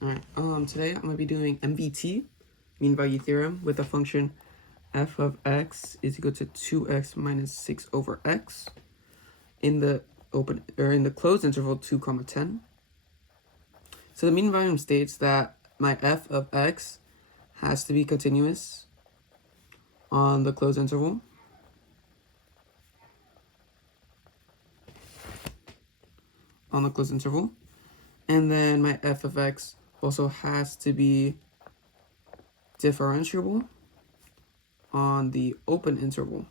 Alright, today I'm going to be doing MVT, mean value theorem, with the function f of x is equal to 2x minus 6 over x in the closed interval 2, 10. So the mean value states that my f of x has to be continuous on the closed interval. And then my f of x also has to be differentiable on the open interval.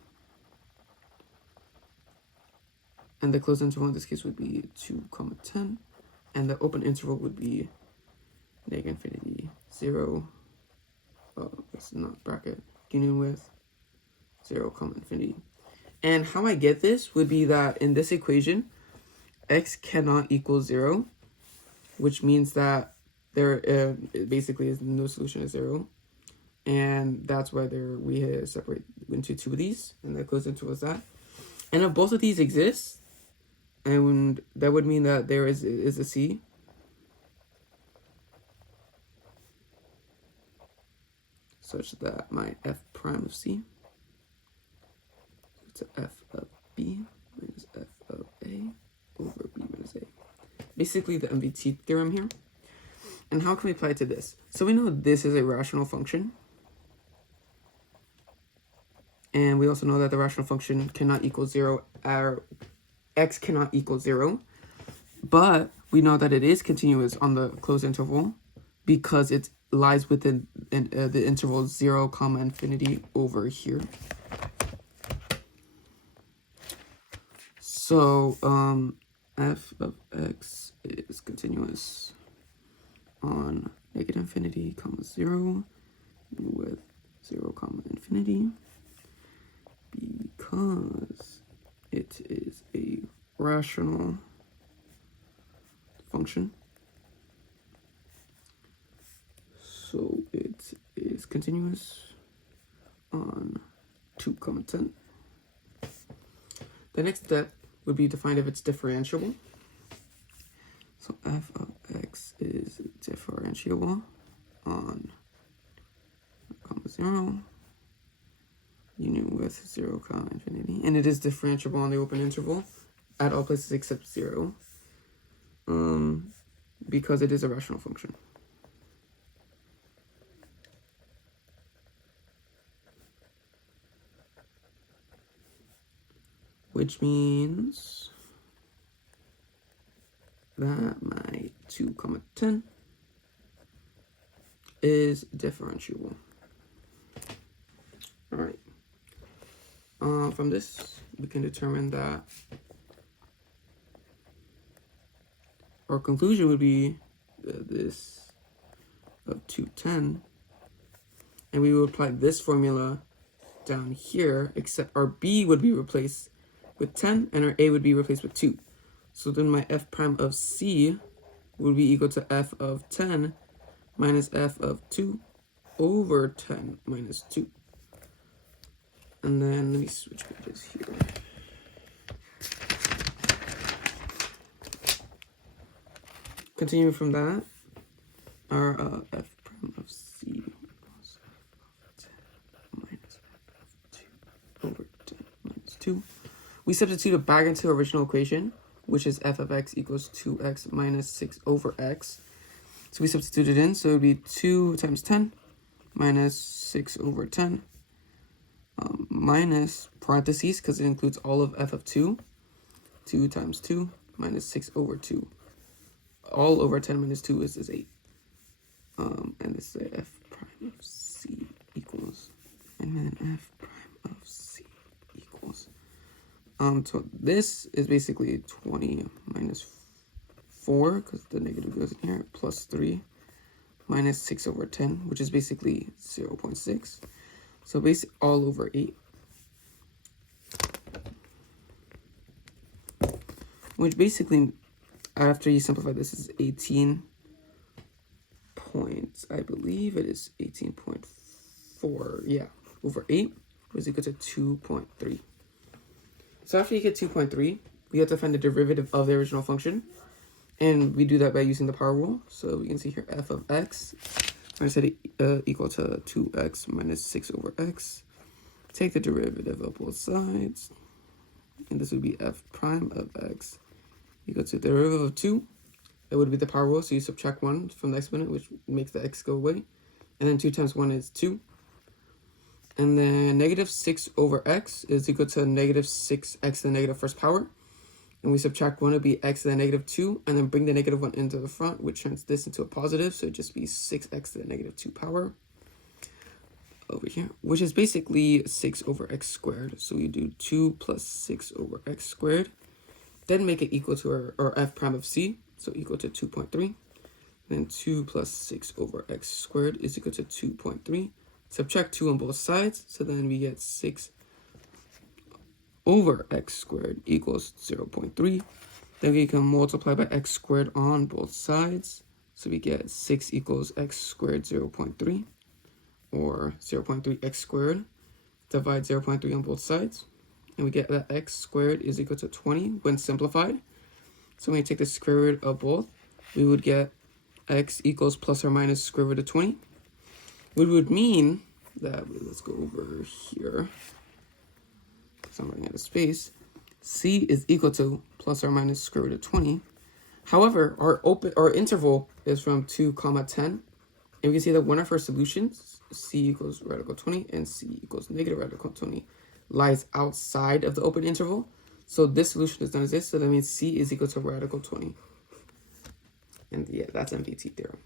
And the closed interval in this case would be 2, 10. And the open interval would be -infinity 0. Oh, it's not bracket. Beginning with 0, infinity. And how I get this would be that in this equation, x cannot equal 0, which means that there basically is no solution is 0. And that's why we separate into two of these, and that closed interval is that. And if both of these exist, and that would mean that there is a c. Such that my f prime of c to f of b minus f of a over b minus a. Basically the Mvt theorem here. And how can we apply it to this? So we know this is a rational function. And we also know that the rational function cannot equal 0, or x cannot equal 0. But we know that it is continuous on the closed interval because it lies within the interval 0, infinity over here. So f of x is continuous on -infinity, 0 with 0, infinity, because it is a rational function. So it is continuous on 2, 10. The next step would be to find if it's differentiable. So f of x is differentiable on 0, union with 0, infinity. And it is differentiable on the open interval at all places except 0, because it is a rational function. Which means that my 2, 10 is differentiable. All right. From this, we can determine that our conclusion would be this of 210, and we would apply this formula down here, except our b would be replaced with 10 and our a would be replaced with 2. So then my f prime of c would be equal to f of 10 minus f of 2 over 10 minus 2. And then let me switch pages here. Continuing from that, our f prime of c equals f of 10 minus f of 2 over 10 minus 2. We substitute it back into original equation, which is f of x equals 2x minus 6 over x. So we substitute it in, so it would be 2 times 10 minus 6 over 10 minus parentheses, because it includes all of f of 2. 2 times 2 minus 6 over 2. All over 10 minus 2 is 8. And this is f prime of c equals, and then f prime of c equals. So this is basically 20 minus 4, because the negative goes in here, plus 3 minus 6 over 10, which is basically 0.6. So basically all over 8. Which basically, after you simplify this, is 18 points. I believe it is 18.4. Yeah, over 8 was equal to 2.3. So after you get 2.3, we have to find the derivative of the original function. And we do that by using the power rule. So we can see here f of x, we're going to set it equal to 2x minus 6 over x. Take the derivative of both sides. And this would be f prime of x equal to the derivative of 2. That would be the power rule. So you subtract 1 from the exponent, which makes the x go away. And then 2 times 1 is 2. And then negative 6 over x is equal to negative 6x to the negative first power. And we subtract 1, it would be x to the negative 2, and then bring the negative 1 into the front, which turns this into a positive, so it'd just be 6x to the negative 2 power over here, which is basically 6 over x squared. So we do 2 plus 6 over x squared, then make it equal to our f prime of c, so equal to 2.3. Then 2 plus 6 over x squared is equal to 2.3. Subtract 2 on both sides, so then we get 6 over x squared equals 0.3. Then we can multiply by x squared on both sides. So we get 6 equals x squared 0.3, or 0.3 x squared. Divide 0.3 on both sides. And we get that x squared is equal to 20 when simplified. So when we take the square root of both, we would get x equals plus or minus square root of 20. Which would mean that, let's go over here. I'm running out of space. C is equal to plus or minus square root of 20. However, our interval is from 2, 10. And we can see that one of our solutions, C equals radical 20 and C equals negative radical 20, lies outside of the open interval. So this solution does not exist. So that means C is equal to radical 20. And yeah, that's Mvt theorem.